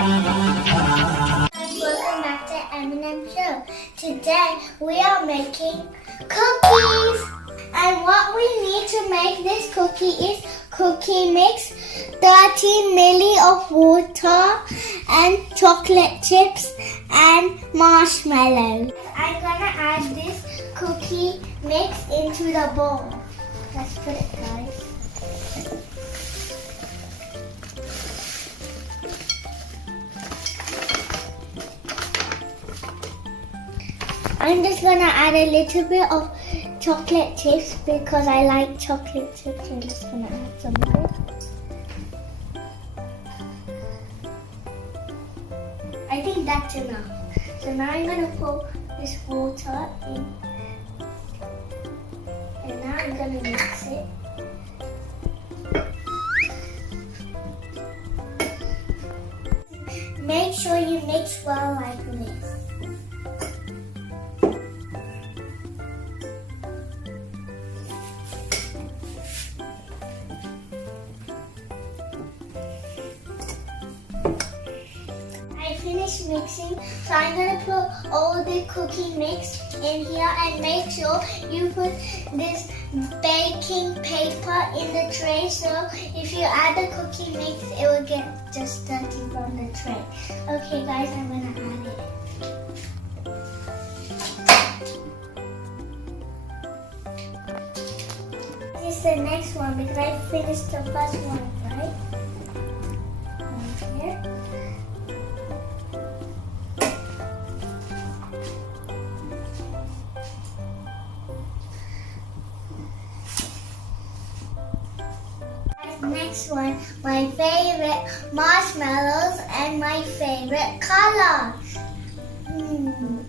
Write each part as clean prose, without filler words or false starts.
Welcome back to M&M Show. Today we are making cookies. And what we need to make this cookie is cookie mix, 13 ml of water and chocolate chips and marshmallows. I'm gonna add this cookie mix into the bowl. Let's put it, guys. I'm just gonna add a little bit of chocolate chips because I like chocolate chips. I'm just gonna add some of it. I think that's enough. So now I'm gonna pour this water in. And now I'm gonna mix it. Make sure you mix well like this. Finished mixing, so I'm going to put all the cookie mix in here and make sure you put this baking paper in the tray, so if you add the cookie mix it will get just dirty from the tray. Okay guys, I'm going to add it. This is the next one because I finished the first one, right? Right here. Next one, my favorite marshmallows and my favorite color. Yum.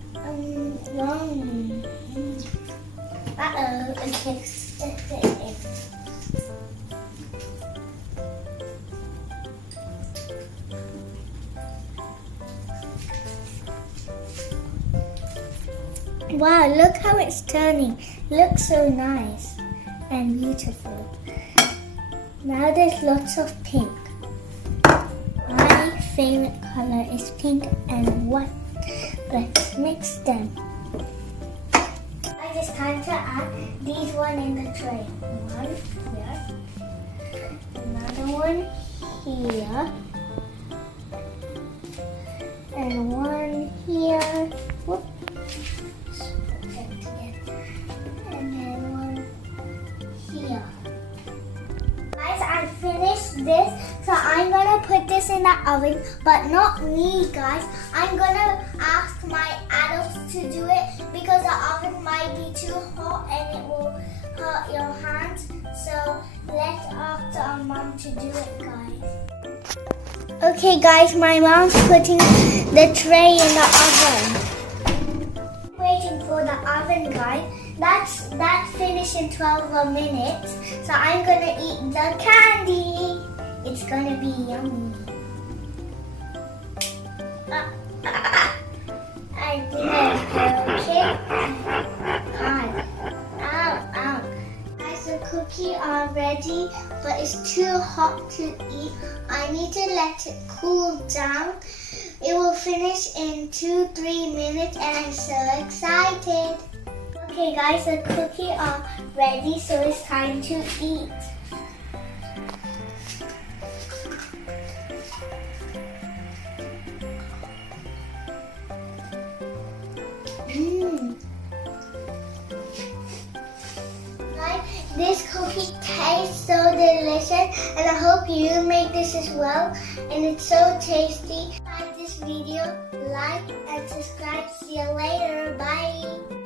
Uh-oh, okay, stick it in. Wow, look how it's turning. Looks so nice and beautiful. Now there's lots of pink. My favorite color is pink and white. Let's mix them. I just time to add these one in the tray. One here. Another one here. And one here. Whoop. Put them together. And then one here. I finished this, so I'm gonna put this in the oven, but not me guys. I'm gonna ask my adults to do it because the oven might be too hot and it will hurt your hands. So let's ask our mom to do it, guys. Okay guys, my mom's putting the tray in the oven. Waiting for the oven, guys. That's finished in 12 minutes. So I'm gonna eat the candy. It's gonna be yummy. I did it. Okay. Ow. Guys, the cookies are ready, but it's too hot to eat. I need to let it cool down. It will finish in 2-3 minutes, and I'm so excited. Okay guys, the cookies are ready, so it's time to eat. Guys, this cookie tastes so delicious, and I hope you make this as well. And it's so tasty. Like this video, like and subscribe. See you later. Bye.